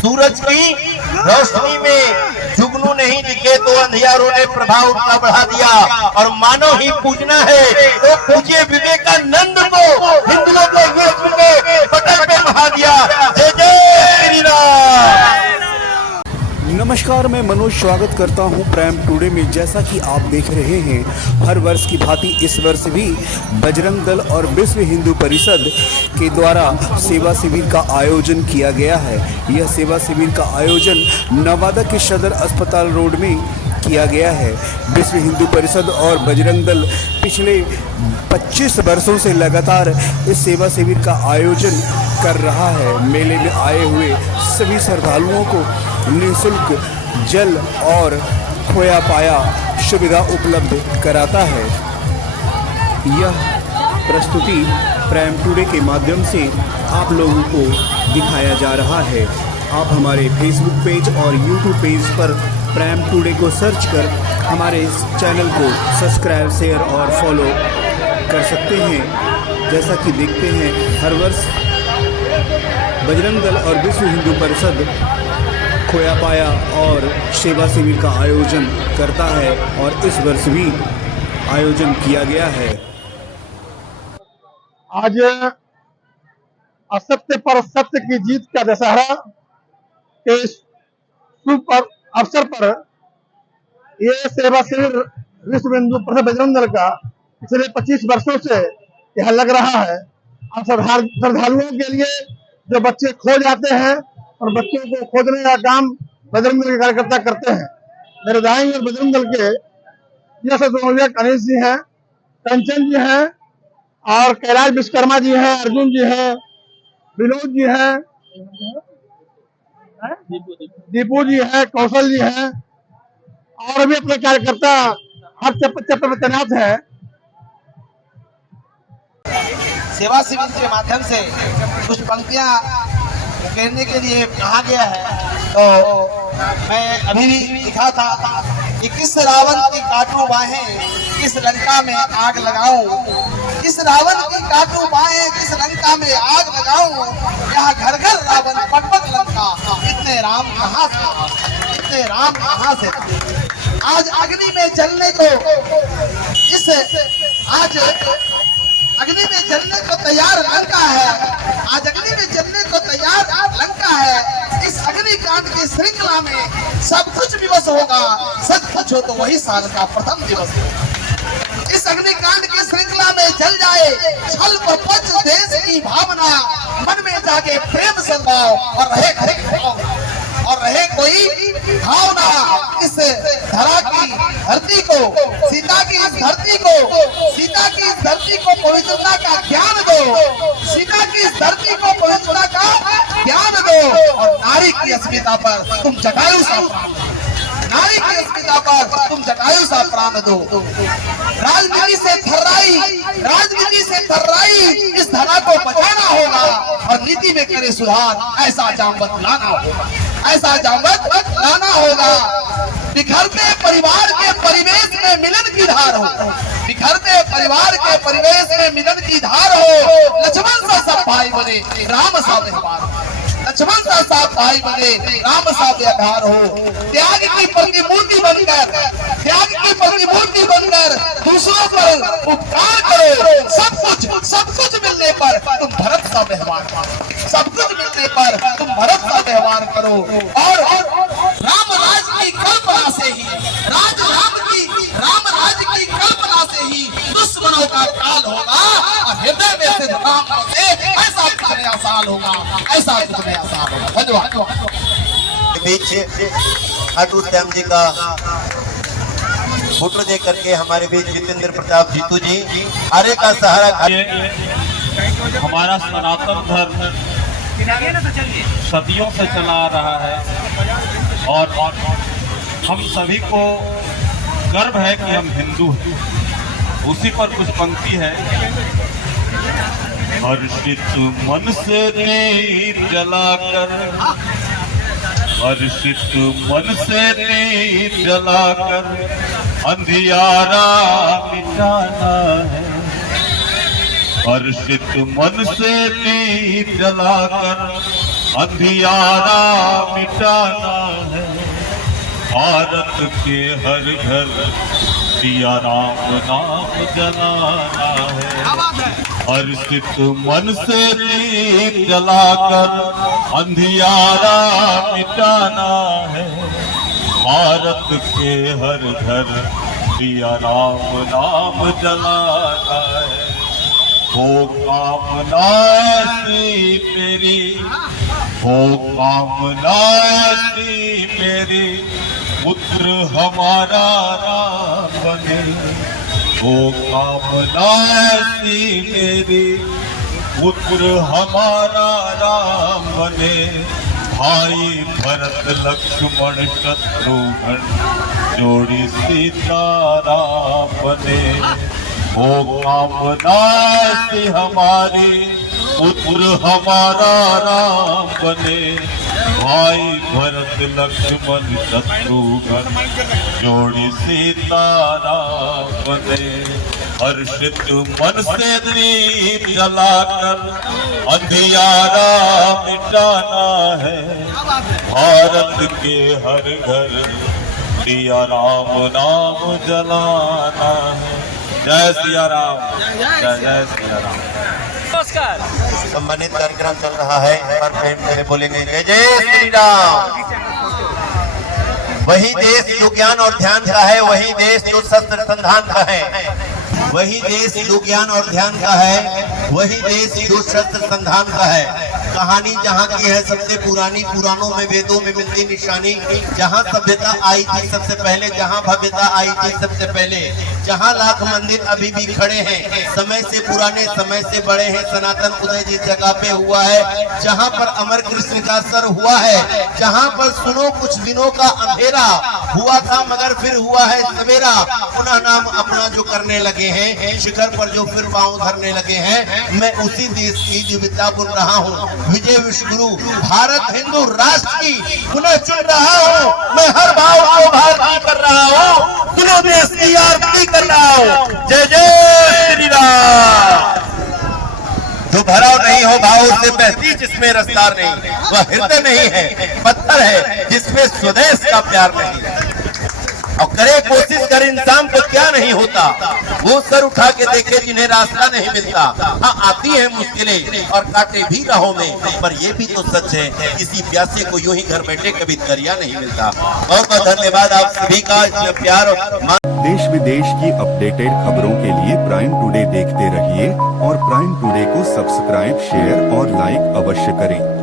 सूरज की रोशनी में जुगनू नहीं दिखे तो अंधियारों ने प्रभाव उतना बढ़ा दिया और मानव ही पूजना है तो पूज्य विवेकानंद को हिंदुओं को विश्व के पटल पे बहा दिया। जय जय श्री राम। नमस्कार, मैं मनोज स्वागत करता हूं प्राइम टुडे में। जैसा कि आप देख रहे हैं, हर वर्ष की भांति इस वर्ष भी बजरंग दल और विश्व हिंदू परिषद के द्वारा सेवा शिविर का आयोजन किया गया है। यह सेवा शिविर का आयोजन नवादा के सदर अस्पताल रोड में किया गया है। विश्व हिंदू परिषद और बजरंग दल पिछले 25 वर्षों से लगातार इस सेवा शिविर का आयोजन कर रहा है। मेले में आए हुए सभी श्रद्धालुओं को निःशुल्क जल और खोया पाया सुविधा उपलब्ध कराता है। यह प्रस्तुति प्राइम टुडे के माध्यम से आप लोगों को दिखाया जा रहा है। आप हमारे फेसबुक पेज और यूट्यूब पेज पर प्राइम टुडे को सर्च कर हमारे इस चैनल को सब्सक्राइब, शेयर और फॉलो कर सकते हैं। जैसा कि देखते हैं, हर वर्ष बजरंग दल और विश्व हिंदू परिषद खोया पाया और सेवा शिविर का आयोजन करता है और इस वर्ष भी आयोजन किया गया है। आज असत्य पर सत्य की जीत का दशहरा के शुभ अवसर पर यह सेवा शिविर विश्व हिंदू परिषद बजरंग दल का पिछले 25 वर्षों से यह लग रहा है। और श्रद्धालुओं के लिए जो बच्चे खो जाते हैं और बच्चों को खोजने का काम बजरंग दल के कार्यकर्ता करते हैं। मेरे दाएं और बजरंग दल के अनीश जी हैं, कंचन जी हैं और कैलाश विश्वकर्मा जी हैं, अर्जुन जी हैं, विनोद जी हैं, दीपू जी हैं, कौशल जी हैं और भी अपने कार्यकर्ता हर चप्पे में तैनात है। सेवा शिविर के माध्यम से कुछ पंक्तियां कहने के लिए कहा गया है। तो मैं अभी भी लिखा था कि किस रावण की काटूं बाहें, किस लंका में आग लगाऊं, किस रावण की काटूं बाहें, किस लंका में आग लगाऊं, यहाँ घर घर रावण पट लंका, इतने राम कहाँ से, इतने राम कहाँ से। आज अग्नि में जलने को आज अग्नि में जलने को तैयार लंका है, आज अग्नि में जलने को तैयार लंका है। इस अग्निकांड की श्रृंखला में सब कुछ विवश होगा, सच कुछ हो तो वही साल का प्रथम दिवस हो। इस अग्निकांड की श्रृंखला में जल जाए छल प्रपंच देश की भावना, मन में जागे प्रेम सद्भाव और रहे कोई भावना। इस धरा की धरती को, सीता की इस धरती को पवित्रता का ज्ञान दो, सीता की इस धरती को पवित्रता का ज्ञान दो और नारी की अस्मिता पर तुम जटायु सा नारी की अस्मिता पर तुम जटायु सा प्राण दो। राजनीति से थर्राई इस धरा को बचाना होगा और नीति में करे सुधार, ऐसा जामवंत लाना होगा, ऐसा जामवंत लाना होगा। बिखरते परिवार के परिवेश में मिलन की धार हो, बिखरते परिवार के परिवेश में मिलन की धार हो। लक्ष्मण सा सब भाई बने, राम सा व्यवहार, लक्ष्मण सा सब भाई बने, राम सा व्यवहार हो। त्याग की प्रतिमूर्ति बनकर दूसरों पर उपकार करो। सब कुछ मिलने पर तुम भरत सा व्यवहार करो, सब कुछ मिलने पर तुम भरत सा व्यवहार करो। और राम राज की कल्पना से ही, राम राज की कल्पना से ही दुश्मनों का काल होगा और हृदय में से राम से ऐसा कुछ नया साल होगा, ऐसा कुछ नया साल होगा। धन्यवाद। बीच खाटू श्याम जी का फोटो देख करके हमारे बीच जितेंद्र प्रताप जीतू जी आर्य का सहारा। हमारा सनातन धर्म सदियों से चला आ रहा है और हम सभी को गर्व है कि हम हिंदू हैं। उसी पर कुछ पंक्ति है। हर्षित मन से दीप जलाकर, हर्षित मन से दीप जलाकर अंधियारा मिटाना है। हर्षित मन से दीप जलाकर अंधियारा मिटाना है, भारत के हर घर दिया राम नाम जलाना है। हर्षित मन से दीप जलाकर अंधियारा मिटाना है, भारत के हर घर दिया राम नाम जलाना है। हो कामना ऐसी मेरी, हो कामना ऐसी मेरी, पुत्र हमारा राम बने। हो कामना ऐसी मेरी, पुत्र हमारा राम बने। भाई भरत लक्ष्मण शत्रुघ्न जोड़ी सीता राम बने। हो कामना ऐसी हमारी, पुत्र हमारा राम बने। भाई भरत लक्ष्मण शत्रुघ्न जोड़ी सीता राम बने। हर्षित मन से दीप जलाकर अंधियारा मिटाना है, भारत के हर घर दिया राम नाम जलाना है। जय सिया राम, जय जय सिया राम। नमस्कार। सम्मानित कार्यक्रम चल रहा है पर प्रेम बोलेंगे जय जय श्री राम। वही देश जो ज्ञान और ध्यान का है, वही देश जो शस्त्र संधान का है, वही देश जो ज्ञान और ध्यान का है, वही देश जो शस्त्र संधान का है। कहानी जहाँ की है सबसे पुरानी, पुराणों में वेदों में मिलती निशानी। जहाँ सभ्यता आई थी सबसे पहले, जहाँ भव्यता आई थी सबसे पहले, जहाँ लाख मंदिर अभी भी खड़े हैं, समय से पुराने समय से बड़े हैं। सनातन उदय जिस जगह पे हुआ है, जहाँ पर अमर कृष्ण का सर हुआ है, जहाँ पर सुनो कुछ दिनों का अंधेरा हुआ था मगर फिर हुआ है सवेरा। पुनः नाम अपना जो करने लगे हैं, शिखर पर जो फिर पांव धरने लगे हैं। मैं उसी देश की दिव्यता बुन रहा हूँ, विजय विश्वगुरु भारत हिंदू राष्ट्र की पुनः चुन रहा हूँ। मैं हर भाव को भारतीय कर रहा हूँ, दोनों देश की आरती कर रहा हूँ। जय जय श्री राम। जो भराव नहीं हो भाव से बहती जिसमें रफ्तार नहीं, वह हृदय नहीं है, पत्थर है जिसमें स्वदेश का प्यार नहीं है। और करे कोशिश कर इंसान को क्या नहीं होता, वो सर उठा के देखे जिन्हें रास्ता नहीं मिलता। हाँ आती है मुश्किलें और काटे भी राहों में, पर ये भी तो सच है किसी प्यासे को यूं ही घर बैठे कभी दरिया नहीं मिलता। बहुत बहुत धन्यवाद आप सभी का इतना प्यार और देश विदेश की अपडेटेड खबरों के लिए प्राइम टुडे देखते रहिए और प्राइम टुडे को सब्सक्राइब, शेयर और लाइक अवश्य करें।